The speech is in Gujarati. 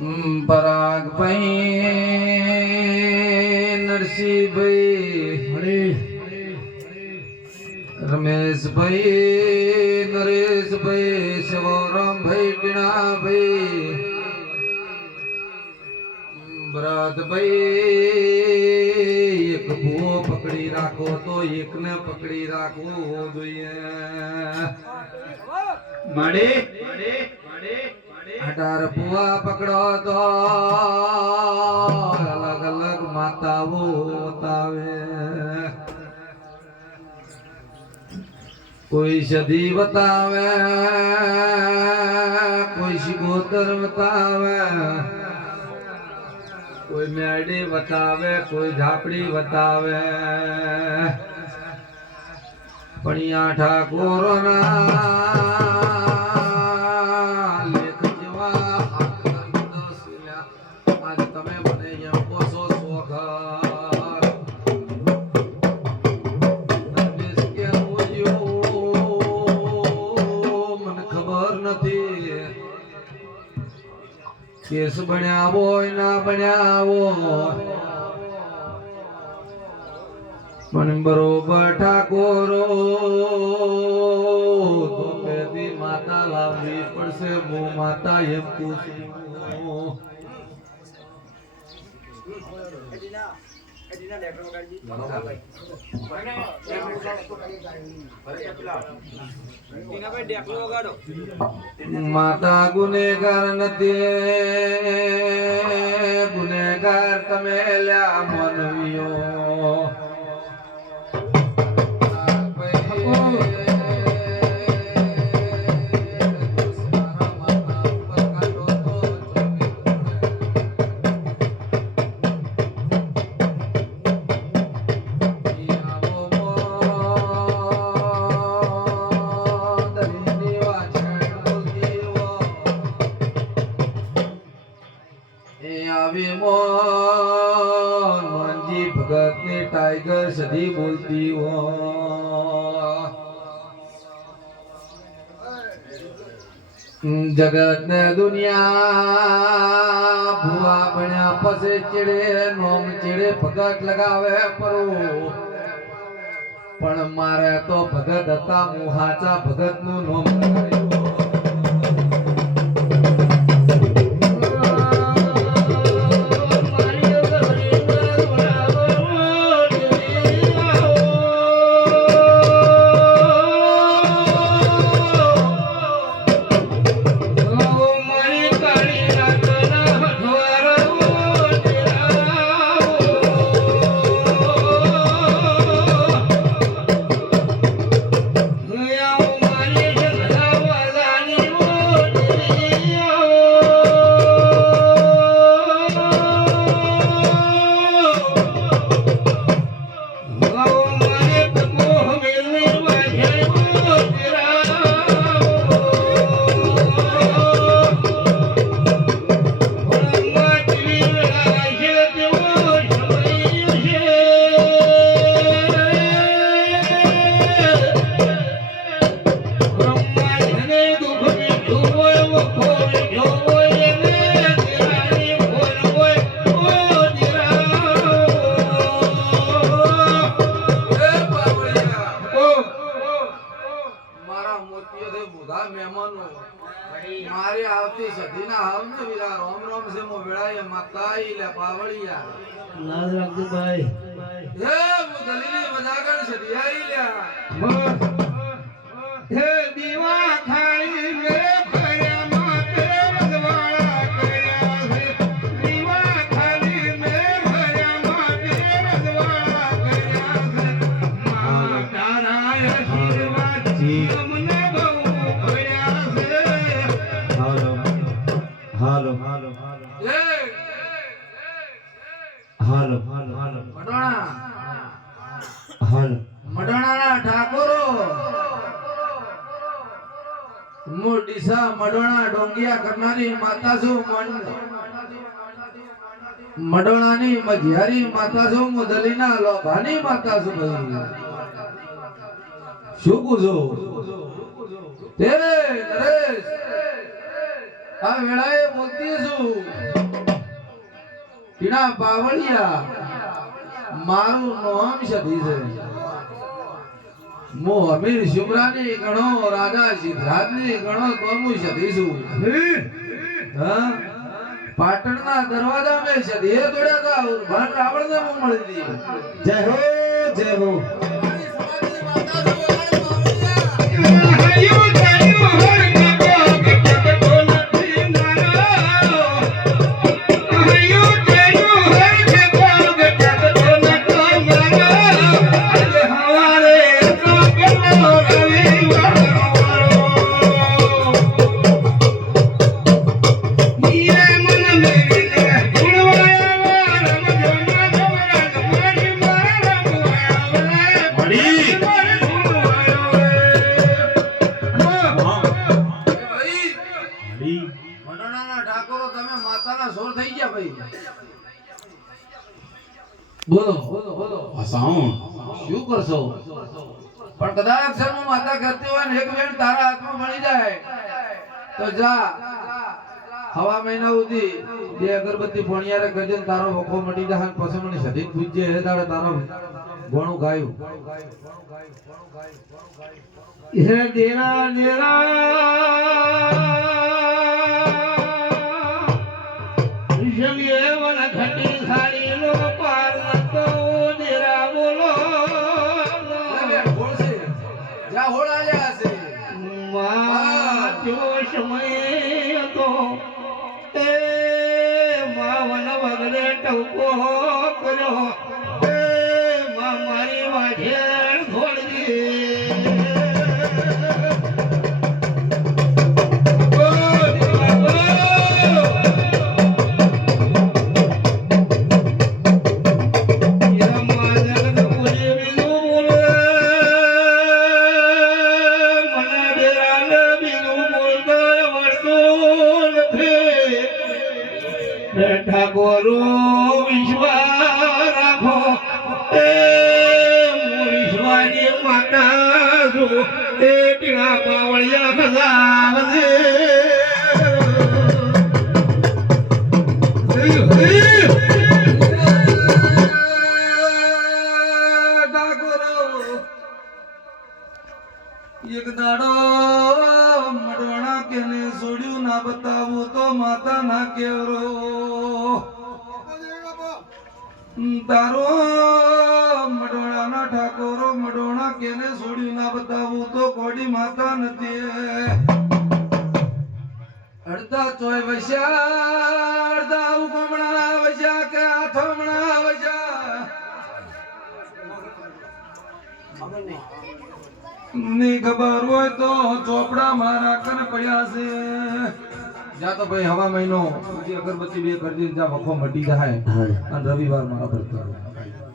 પરાગ ભાઈ નરસિંહભાઈ રમેશભાઈ નરેશભાઈ શિવરામભાઈ ટીણાભાઈ ભરતભાઈ એક ભૂવો પકડી રાખો તો એકને પકડી રાખવું જોઈએ માડે 18 ભૂવા પકડો તો અલગ અલગ માતાઓ બતાવે કોઈ સદી બતાવે કોઈ શિકોતર બતાવે કોઈ મેડી બતાવે કોઈ ઝાપડી બતાવે પણ આ ઠાકોરના લેખ જેવા આજ તમે મને એમ પોસો સોખર મને ખબર નથી કેસ બન્યા હોય ના બન્યા હોય પણ બરોબર ઠાકોરો તો પેદી માતા લાવવી પડશે હું માતા એમ પૂછું માતા ગુનેગાર નથી ગુનેગાર તમે લ્યા મનવીઓ भगत ने टाइगर सदी बोलती हो जगत ने दुनिया भुआ बन्या पसे चिड़े नोम चिड़े भगत लगावे परो पण मारे तो भगत हता मुहाचा भगत नु नोम लगायो मारे आवती सदीना हावने विला रोम रोम से मो बेड़ाए माताई ले पावड़िया लाज रख दे भाई हे मो दलीली बजागण सदियाई ले हे दीवा खाली मेरे भरे माते रजवाड़ा कया है दीवा खाली मेरे भरे माते रजवाड़ा कया है मां तारा आशीर्वाद हमने बहु भया है हालो हालो ए हालो मडोणा हालो मडोणा ठाकोरो मोडीसा मडोणा डोंगिया करनारी माता सु मडोणानी मझियारी माता सु मुदलीना लोभानी माता सु શું પૂછો તેરે નરેશ આ વેળાએ બોલતી છું ટીણા બાવળિયા મારું નામ સધી છે મો અમીર શુમરાની ગણો રાજા સિદ્ધરાજની ગણો તો હું સધી છું હા પાટણના દરવાજા મે સધી દોડ્યા હતા ભર રાવણને હું મળી હતી જય હો જય હો મંડળાના ઠાકોરો તમે માતાના સોર થઈ ગયા ભાઈ બોલો બોલો બોલો શું કરશો પણ કદાચ હું માતા કરતી હોય ને એક વેણ તારા હાથમાં મળી જાય તો જા હવા મહિના સુધી બે અગરબત્તી ફોણિયારે કરજે ને તારો વખો મટી જાય ને પછી મને સધી પૂજ્ય હે દાડે તારો ગોણું ગાયું હે દેરા દેરા જમીએ વન ઘટી સાડી નો પાર તો દેરા બોલો જા હોળ આલ્યા છે માં જો સમય હતો એ માવન વગડે ટવકો કર્યો એ માં મારી વાઢેર છોડી ઠાકોરો વિશ્વા રાખો એ વિશ્વાની માતા છું એ ટીણા પાવળિયા ખલાવજે એક દાડો મડવાણા કેને છોડ્યું ના બતાવું તો માતા ના કેવરો તારો મડવાણાના ઠાકોરો મડવાણા કેને છોડ્યું ના બતાવું તો કોડી માતા નથી અડધા ચોય વસ્યા અડધા ઉગમણા વસ્યા કે આથમણા વસ્યા ની ખબર હોય તો ચોપડા મારા કન પડ્યા છે જા તો ભાઈ હવા મહિનો અગરબત્તી બે કરી જા વખો મટી જાય અને રવિવાર મારા પર